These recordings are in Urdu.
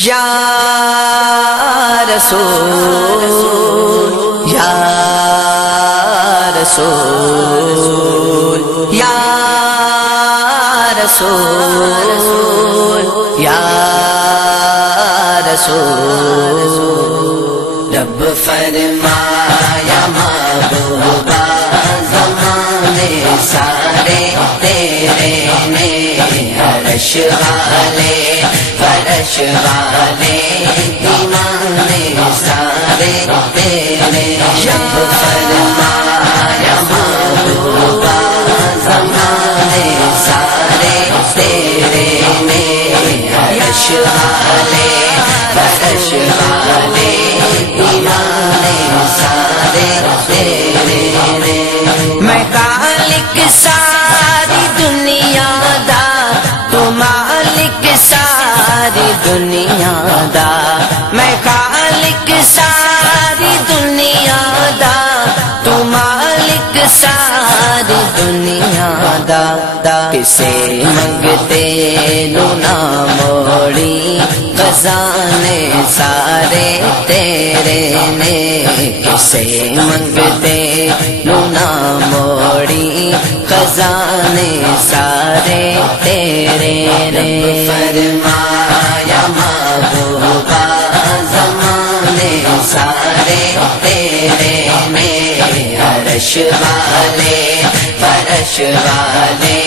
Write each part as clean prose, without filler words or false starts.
یا رسول یا رسول یا رسول یا رسول رب فرمایا محبوبہ زمانے سارے تیرے نے، عرش والے فرش والے دیوانے سارے تیرے، رب فرمایا محبوبہ زمانے سارے تیرے نے، عرش والے فرش والے دیوانے سارے تیرے نے۔ میں خالق ساری دنیا دا، تو مالک ساری دنیا دا، میں خالق ساری دنیا دا، تو مالک ساری دنیا دا، کسے منگتے نو نہ موڑی، خزانے سارے تیرے نے، کسے منگتے نو نہ موڑی، خزانے سارے تیرے نے۔ فرمایا محبوبہ زمانے سارے تیرے نے، عرش والے فرش والے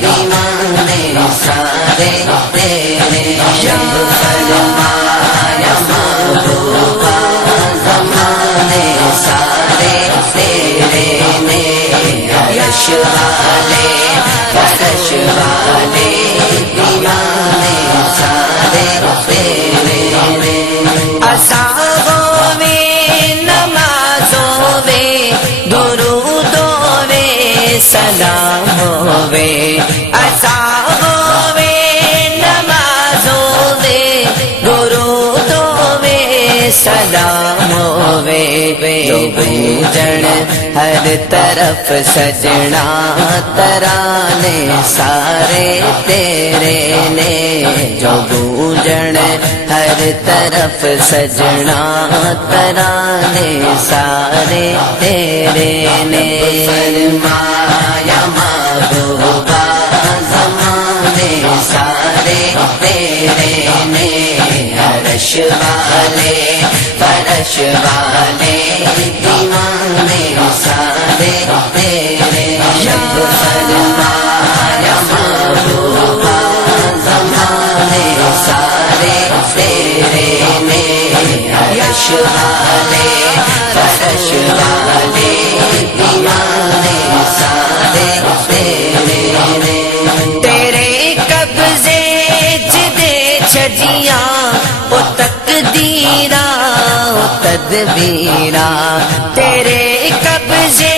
دیوانے سارے تیرے، رب فرمایا محبوبہ زمانے سارے تیرے نے، عرش والے فرش والے دیوانے سارے تیرے نے۔ اذانوں میں نمازوں میں درودوں میں سلام ہوے، اذانوں میں نمازوں میں درودوں میں سلام ہوے، جو گونجن ہر طرف سجنا ترانے سارے تیرے نے، جو گونجن ہر طرف سجنا ترانے سارے تیرے نے۔ فرمایا محبوبہ زمانے سارے تیرے نے، عرش والے فرش والے دیوانے سارے تیرے، رب فرمایا محبوبہ زمانے سارے تیرے نے، عرش والے فرش والے دیوانے سارے تیرے نے۔ تیرے قبضے جدے چھجیاں او تقدیراں او تدبیراں، تیرے قبضے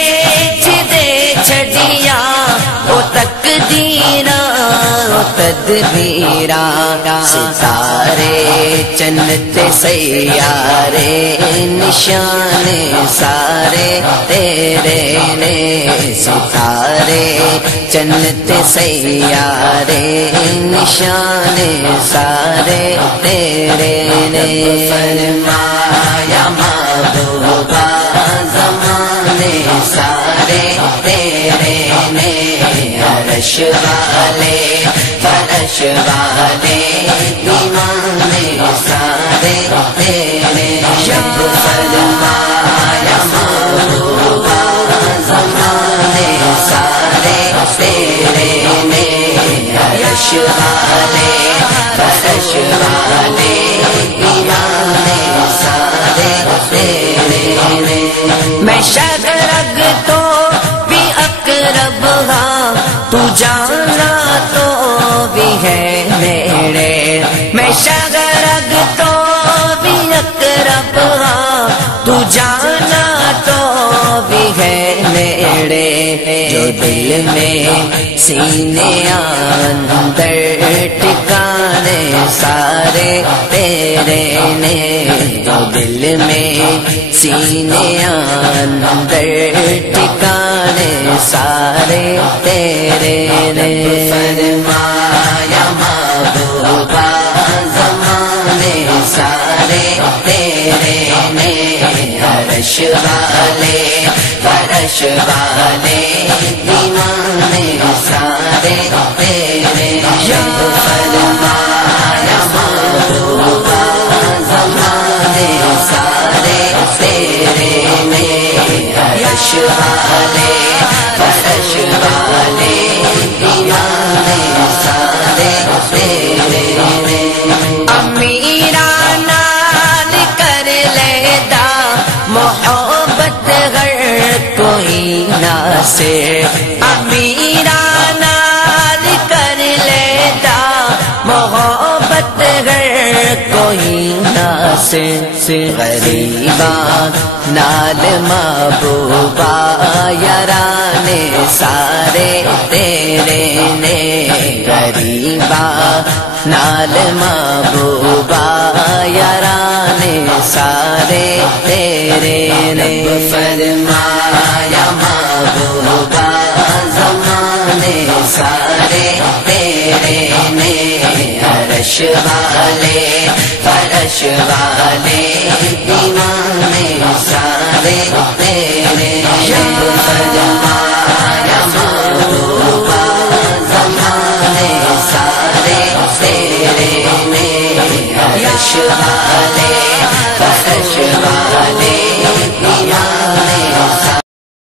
جدے چھجیاں او تقدیراں او تدبیراں، ستارے جنت سیارے نشانے سارے تیرے نے، ستارے جنت سیارے نشانے سارے تیرے نے۔ فرمایا محبوبہ زمانے سارے تیرے نے، عرش والے فرش والے دیوانے سارے تیرے، رب فرمایا محبوبہ زمانے سارے تیرے نے، عرش والے فرش والے دیوانے سارے تیرے نے۔ میں شگرگ تو بھی اقرب ہاں، تو جانا تو بھی ہے نیڑے، میں شگرگ تو بھی اقرب ہاں، تو جانا تو بھی ہے نیڑے، جو دل میں سینے اندر ٹھکانے سارے تیرے نے، جو دل میں سینے اندر ٹھکانے سارے تیرے نے۔ فرمایا محبوبہ زمانے تیرے نے عرش والے فرش والے دیوانے سارے تیرے جب فرمایا محبوبہ زمانے سارے تیرے نے عرش والے فرش والے دیوانے سارے تیرے نے امیرانہ کر لیدا محبت گر کوئی نہ سے امیرانہ کر لیدا محبت گر کوئی نہ سے غریبا نال محبوبا یارانے سارے تیرے نے غریبا نال محبوبا یارانے سارے تیرے نے فرمایا محبوبہ زمانے سارے تیرے نے عرش والے فرش والے دیوانے سارے تیرے جب فرمایا محبوبہ زمانے سارے تیرے نے عرش والے